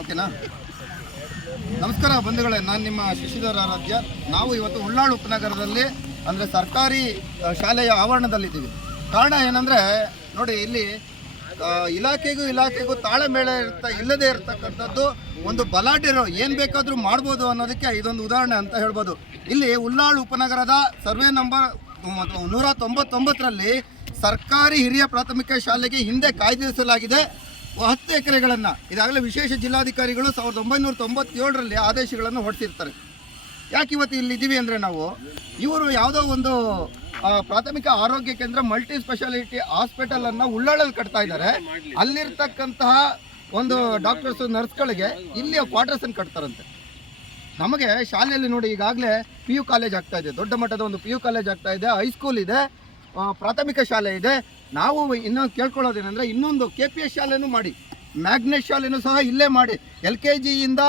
ಓಕೆನಾ? ನಮಸ್ಕಾರ ಬಂಧುಗಳೇ, ನಾನು ನಿಮ್ಮ ಶಶಿಧರ್ ಆರಾಧ್ಯ. ನಾವು ಇವತ್ತು ಉಳ್ಳಾಳು ಉಪನಗರದಲ್ಲಿ ಅಂದರೆ ಸರ್ಕಾರಿ ಶಾಲೆಯ ಆವರಣದಲ್ಲಿದ್ದೀವಿ. ಕಾರಣ ಏನಂದರೆ ನೋಡಿ, ಇಲ್ಲಿ ಇಲಾಖೆಗೂ ತಾಳಮೇಳ ಇಲ್ಲದೆ ಇರತಕ್ಕಂಥದ್ದು ಒಂದು ಬಲಾಢ್ಯರು ಏನು ಬೇಕಾದರೂ ಮಾಡ್ಬೋದು ಅನ್ನೋದಕ್ಕೆ ಇದೊಂದು ಉದಾಹರಣೆ ಅಂತ ಹೇಳ್ಬೋದು. ಇಲ್ಲಿ ಉಳ್ಳಾಳು ಉಪನಗರದ ಸರ್ವೆ ನಂಬರ್ 199ರಲ್ಲಿ ಸರ್ಕಾರಿ ಹಿರಿಯ ಪ್ರಾಥಮಿಕ ಶಾಲೆಗೆ ಹಿಂದೆ ಕಾಯ್ದಿರಿಸಲಾಗಿದೆ 10 ಎಕರೆಗಳನ್ನು. ಇದಾಗಲೇ ವಿಶೇಷ ಜಿಲ್ಲಾಧಿಕಾರಿಗಳು 1997ರಲ್ಲಿ ಆದೇಶಗಳನ್ನು ಹೊರಡಿಸಿರ್ತಾರೆ. ಯಾಕೆ ಇವತ್ತು ಇಲ್ಲಿದ್ದೀವಿ ಅಂದರೆ, ಇವರು ಯಾವುದೋ ಒಂದು ಪ್ರಾಥಮಿಕ ಆರೋಗ್ಯ ಕೇಂದ್ರ ಮಲ್ಟಿ ಸ್ಪೆಷಾಲಿಟಿ ಹಾಸ್ಪಿಟಲನ್ನು ಉಳ್ಳಾಳಲ್ಲಿ ಕಟ್ತಾ ಇದ್ದಾರೆ. ಅಲ್ಲಿರ್ತಕ್ಕಂತಹ ಒಂದು ಡಾಕ್ಟರ್ಸು ನರ್ಸ್ಗಳಿಗೆ ಇಲ್ಲಿ ಕ್ವಾರ್ಟರ್ಸನ್ನು ಕಟ್ತಾರಂತೆ. ನಮಗೆ ಶಾಲೆಯಲ್ಲಿ ನೋಡಿ, ಈಗಾಗಲೇ PU ಕಾಲೇಜ್ ಆಗ್ತಾ ಇದೆ, ದೊಡ್ಡ ಮಟ್ಟದ ಒಂದು PU ಕಾಲೇಜ್ ಆಗ್ತಾ ಇದೆ, ಹೈಸ್ಕೂಲ್ ಇದೆ, ಪ್ರಾಥಮಿಕ ಶಾಲೆ ಇದೆ. ನಾವು ಇನ್ನೊಂದು ಕೇಳ್ಕೊಳ್ಳೋದೇನೆಂದರೆ, ಇನ್ನೊಂದು KPS ಶಾಲೆನೂ ಮಾಡಿ, ಮ್ಯಾಗ್ನೆಟ್ ಶಾಲೆನೂ ಸಹ ಇಲ್ಲೇ ಮಾಡಿ, LKGಯಿಂದ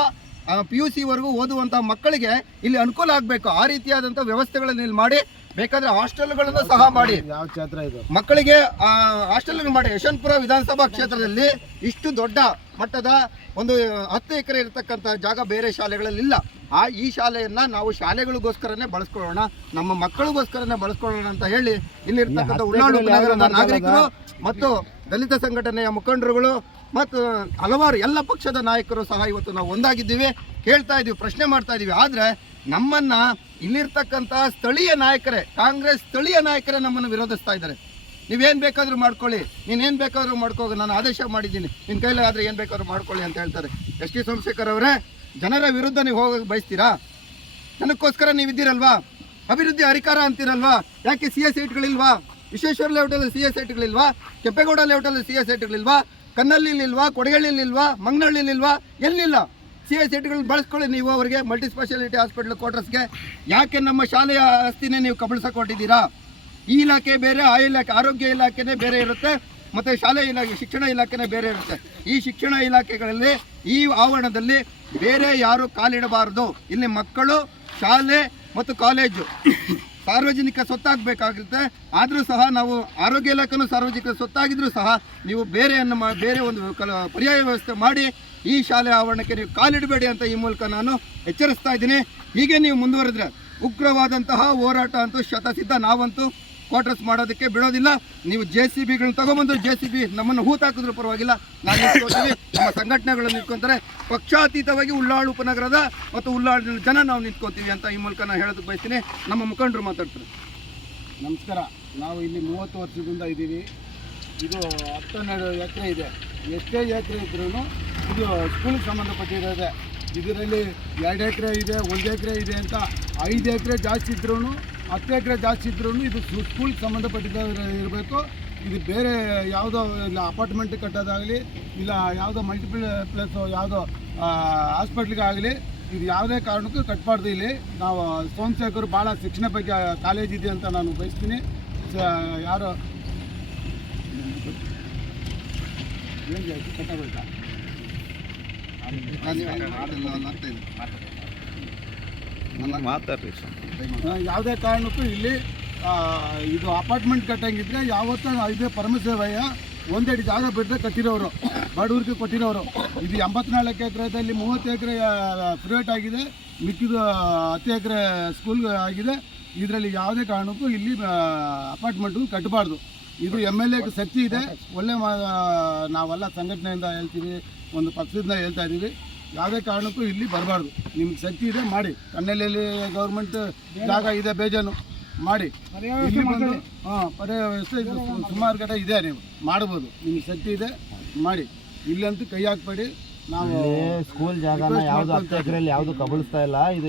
PUC ವರೆಗೂ ಓದುವಂಥ ಮಕ್ಕಳಿಗೆ ಇಲ್ಲಿ ಅನುಕೂಲ ಆಗಬೇಕು. ಆ ರೀತಿಯಾದಂಥ ವ್ಯವಸ್ಥೆಗಳನ್ನು ಇಲ್ಲಿ ಮಾಡಿ, ಬೇಕಾದರೆ ಹಾಸ್ಟೆಲ್ಗಳನ್ನು ಸಹ ಮಾಡಿ, ಯಾವ ಕ್ಷೇತ್ರ ಇದು ಮಕ್ಕಳಿಗೆ ಹಾಸ್ಟೆಲ್ ಮಾಡಿ. ಯಶವಂತಪುರ ವಿಧಾನಸಭಾ ಕ್ಷೇತ್ರದಲ್ಲಿ ಇಷ್ಟು ದೊಡ್ಡ ಮಟ್ಟದ ಒಂದು 10 ಎಕರೆ ಇರತಕ್ಕಂಥ ಜಾಗ ಬೇರೆ ಶಾಲೆಗಳಲ್ಲಿ ಇಲ್ಲ. ಈ ಶಾಲೆಯನ್ನು ನಾವು ಶಾಲೆಗಳಿಗೋಸ್ಕರನೇ ಬಳಸ್ಕೊಳ್ಳೋಣ, ನಮ್ಮ ಮಕ್ಕಳಿಗೋಸ್ಕರನೇ ಬಳಸ್ಕೊಳ್ಳೋಣ ಅಂತ ಹೇಳಿ ಇಲ್ಲಿರ್ತಕ್ಕಂಥ ಉಳ್ಳಾಳು ಉಪನಗರದ ನಾಗರಿಕರು ಮತ್ತು ದಲಿತ ಸಂಘಟನೆಯ ಮುಖಂಡರುಗಳು ಮತ್ತು ಹಲವಾರು ಎಲ್ಲ ಪಕ್ಷದ ನಾಯಕರು ಸಹ ಇವತ್ತು ನಾವು ಒಂದಾಗಿದ್ದೀವಿ, ಕೇಳ್ತಾ ಇದ್ದೀವಿ, ಪ್ರಶ್ನೆ ಮಾಡ್ತಾ ಇದ್ದೀವಿ. ಆದರೆ ನಮ್ಮನ್ನು ಇಲ್ಲಿರ್ತಕ್ಕಂಥ ಸ್ಥಳೀಯ ನಾಯಕರೇ, ಕಾಂಗ್ರೆಸ್ ಸ್ಥಳೀಯ ನಾಯಕರೇ ನಮ್ಮನ್ನು ವಿರೋಧಿಸ್ತಾ ಇದ್ದಾರೆ. ನೀವೇನು ಬೇಕಾದರೂ ಮಾಡ್ಕೊಳ್ಳಿ, ನೀನೇನು ಬೇಕಾದರೂ ಮಾಡ್ಕೋ, ನಾನು ಆದೇಶ ಮಾಡಿದ್ದೀನಿ, ನಿನ್ನ ಕೈಲಿ ಆದರೆ ಏನು ಬೇಕಾದ್ರೂ ಮಾಡ್ಕೊಳ್ಳಿ ಅಂತ ಹೇಳ್ತಾರೆ. ST ಸೋಮಶೇಖರ್ ಅವರೇ, ಜನರ ವಿರುದ್ಧ ನೀವು ಹೋಗೋಕ್ಕೆ ಬಯಸ್ತೀರಾ? ಜನಕ್ಕೋಸ್ಕರ ನೀವು ಇದ್ದೀರಲ್ವಾ? ಅಭಿವೃದ್ಧಿ ಅಧಿಕಾರ ಅಂತೀರಲ್ವಾ? ಯಾಕೆ CS ಸೈಟ್ಗಳಿಲ್ವಾ? Vishweshwar ಲೇಔಟಲ್ಲಿ CS ಸೈಟ್ಗಳಿಲ್ವಾ? Kempegowda ಲೇಔಟಲ್ಲಿ CS ಸೈಟ್ಗಳಿಲ್ವಾ? ಕನ್ನಳ್ಳಿಲಿಲ್ವಾ? ಕೊಡಗಳ್ಳಿಲಿಲ್ವಾ? ಮಂಗನಹಳ್ಳಿಲಿಲ್ವಾ? ಎಲ್ಲಿಲ್ಲ? CS ಸೈಟ್ಗಳನ್ನ ಬಳಸ್ಕೊಳ್ಳಿ ನೀವು. ಅವರಿಗೆ ಮಲ್ಟಿ ಸ್ಪೆಷಾಲಿಟಿ ಹಾಸ್ಪಿಟಲ್ ಕ್ವಾರ್ಟರ್ಸ್ಗೆ ಯಾಕೆ ನಮ್ಮ ಶಾಲೆಯ ಆಸ್ತಿನೇ ನೀವು ಕಬಳಿಸಕ್ಕೆ ಹೊಟ್ಟಿದ್ದೀರಾ? ಈ ಇಲಾಖೆ ಬೇರೆ, ಆ ಇಲಾಖೆ ಆರೋಗ್ಯ ಇಲಾಖೆನೇ ಬೇರೆ ಇರುತ್ತೆ, ಮತ್ತು ಶಾಲೆ ಇಲಾಖೆ ಶಿಕ್ಷಣ ಇಲಾಖೆನೇ ಬೇರೆ ಇರುತ್ತೆ. ಈ ಶಿಕ್ಷಣ ಇಲಾಖೆಗಳಲ್ಲಿ ಈ ಆವರಣದಲ್ಲಿ ಬೇರೆ ಯಾರು ಕಾಲಿಡಬಾರದು. ಇಲ್ಲಿ ಮಕ್ಕಳು, ಶಾಲೆ ಮತ್ತು ಕಾಲೇಜು ಸಾರ್ವಜನಿಕ ಸ್ವತ್ತಾಗಬೇಕಾಗುತ್ತೆ. ಆದರೂ ಸಹ ನಾವು ಆರೋಗ್ಯ ಇಲಾಖೆನೂ ಸಾರ್ವಜನಿಕ ಸ್ವತ್ತಾಗಿದ್ರೂ ಸಹ ನೀವು ಬೇರೆ ಒಂದು ಪರ್ಯಾಯ ವ್ಯವಸ್ಥೆ ಮಾಡಿ ಈ ಶಾಲೆ ಆವರಣಕ್ಕೆ ನೀವು ಕಾಲಿಡಬೇಡಿ ಅಂತ ಈ ಮೂಲಕ ನಾನು ಎಚ್ಚರಿಸ್ತಾ ಇದ್ದೀನಿ. ಹೀಗೆ ನೀವು ಮುಂದುವರೆದ್ರೆ ಉಗ್ರವಾದಂತಹ ಹೋರಾಟ ಅಂತೂ ಶತಸಿದ್ಧ. ನಾವಂತೂ ಕ್ವಾರ್ಟರ್ಸ್ ಮಾಡೋದಕ್ಕೆ ಬಿಡೋದಿಲ್ಲ. ನೀವು JCBಗಳನ್ನ ತಗೊಂಬಂದು JCB ನಮ್ಮನ್ನು ಹೂತಾಕಿದ್ರು ಪರವಾಗಿಲ್ಲ, ನಾವು ನಿಂತ್ಕೊಳ್ತೀವಿ. ನಮ್ಮ ಸಂಘಟನೆಗಳನ್ನು ನಿಂತ್ಕೊತಾರೆ. ಪಕ್ಷಾತೀತವಾಗಿ ಉಳ್ಳಾಳು ಉಪನಗರದ ಮತ್ತು ಉಳ್ಳಾಳು ಜನ ನಾವು ನಿಂತ್ಕೊತೀವಿ ಅಂತ ಈ ಮೂಲಕ ನಾನು ಹೇಳೋದಕ್ಕೆ ಬಯಸ್ತೀನಿ. ನಮ್ಮ ಮುಖಂಡರು ಮಾತಾಡ್ತಾರೆ. ನಮಸ್ಕಾರ. ನಾವು ಇಲ್ಲಿ 30 ವರ್ಷದಿಂದ ಇದ್ದೀವಿ. ಇದು 12 ಎಕರೆ ಇದೆ. ಎಷ್ಟೇ ಎಕರೆ ಇದ್ರೂ ಇದು ಸ್ಕೂಲ್ಗೆ ಸಂಬಂಧಪಟ್ಟಿರೋದೆ. ಇದರಲ್ಲಿ 2 ಎಕರೆ ಇದೆ, 1 ಎಕರೆ ಇದೆ ಅಂತ 5 ಎಕರೆ ಜಾಸ್ತಿ ಇದ್ರೂ, 10 ಎಕರೆ ಜಾಸ್ತಿ ಇದ್ರೂ ಇದು ಸ್ಕೂಲ್ಗೆ ಸಂಬಂಧಪಟ್ಟಿದ್ದ ಇರಬೇಕು. ಇದು ಬೇರೆ ಯಾವುದೋ ಇಲ್ಲ ಅಪಾರ್ಟ್ಮೆಂಟ್ ಕಟ್ಟೋದಾಗಲಿ, ಇಲ್ಲ ಯಾವುದೋ ಮಲ್ಟಿಪ್ಲೆಕ್ಸ್ ಯಾವುದೋ ಹಾಸ್ಪಿಟ್ಲಿಗಾಗಲಿ, ಇದು ಯಾವುದೇ ಕಾರಣಕ್ಕೂ ಕಟ್ಟಬಾರ್ದು. ಇಲ್ಲಿ ನಾವು ಸೋಮಶೇಖರ್ ಭಾಳ ಶಿಕ್ಷಣ ಬಗ್ಗೆ ಕಾಲೇಜ್ ಇದೆ ಅಂತ ನಾನು ಬಯಸ್ತೀನಿ. ಯಾರು ಏನು ಕಟ್ಟಬೇಕಾ? ಯಾವುದೇ ಕಾರಣಕ್ಕೂ ಇಲ್ಲಿ ಇದು ಅಪಾರ್ಟ್ಮೆಂಟ್ ಕಟ್ಟಂಗಿದ್ರೆ ಯಾವತ್ತೂ ಇದೇ ಪರಮಸೇವಯ್ಯ ಒಂದೆರಡು ಜಾಗ ಬಿಟ್ಟರೆ ಕಟ್ಟಿರೋರು, ಬಡವರಿಗೆ ಕೊಟ್ಟಿರೋರು. ಇದು 84 ಎಕರೆದಲ್ಲಿ 30 ಎಕರೆ ಪ್ರೈವೇಟ್ ಆಗಿದೆ, ಮಿಕ್ಕಿದು 10 ಎಕರೆ ಸ್ಕೂಲ್ ಆಗಿದೆ. ಇದರಲ್ಲಿ ಯಾವುದೇ ಕಾರಣಕ್ಕೂ ಇಲ್ಲಿ ಅಪಾರ್ಟ್ಮೆಂಟು ಕಟ್ಟಬಾರ್ದು. ಇದು MLAಗೆ ಶಕ್ತಿ ಇದೆ. ಒಳ್ಳೆ ನಾವೆಲ್ಲ ಸಂಘಟನೆಯಿಂದ ಹೇಳ್ತೀವಿ, ಒಂದು ಪಕ್ಷದಿಂದ ಹೇಳ್ತಾ ಇದ್ದೀವಿ. ಯಾವುದೇ ಕಾರಣಕ್ಕೂ ಇಲ್ಲಿ ಬರಬಾರ್ದು. ನಿಮ್ಗೆ ಶಕ್ತಿ ಇದೆ ಮಾಡಿ. ಕನ್ನಳ್ಳಿಯಲ್ಲಿ ಗೌರ್ಮೆಂಟ್ ಜಾಗ ಇದೆ, ಬೇಜಾನು ಮಾಡಿ. ಇಲ್ಲಿ ಬಂದು ಪರ್ಯಾಯ ವ್ಯವಸ್ಥೆ ಇದು ಸುಮಾರು ಕಡೆ ಇದೆ, ನೀವು ಮಾಡ್ಬೋದು. ನಿಮ್ಗೆ ಶಕ್ತಿ ಇದೆ ಮಾಡಿ. ಇಲ್ಲಂತೂ ಕೈ ಹಾಕ್ಬೇಡಿ. ನಾವು ಸ್ಕೂಲ್ ಜಾಗನ ಯಾವುದು 10 ಎಕರೆಯಲ್ಲಿ ಯಾವುದು ಕಬಳಿಸ್ತಾ ಇಲ್ಲ. ಇದು